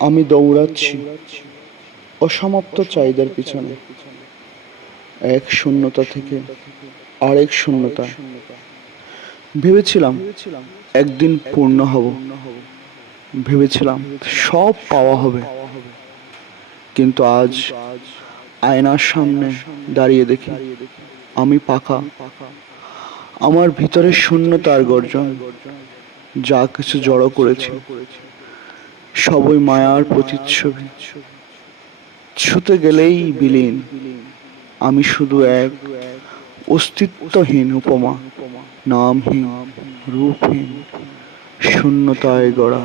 আমি দৌড়াচ্ছি। অসমাপ্ত চাহিদার পিছনে। এক শূন্যতা থেকে আরেক শূন্যতা। ভেবেছিলাম একদিন পূর্ণ হব। ভেবেছিলাম সব পাওয়া হবে। কিন্তু আজ আয়নার সামনে দাঁড়িয়ে দেখি আমি পাকা। আমার ভিতরে শূন্যতার গর্জন। যা কিছু জড়ো করেছি। সবই মায়ার প্রতিচ্ছবি। ছুতে গেলেই বিলীন, আমি শুধু এক অস্তিত্বহীন উপমা, নামহীন, রূপহীন, শূন্যতায় গড়া।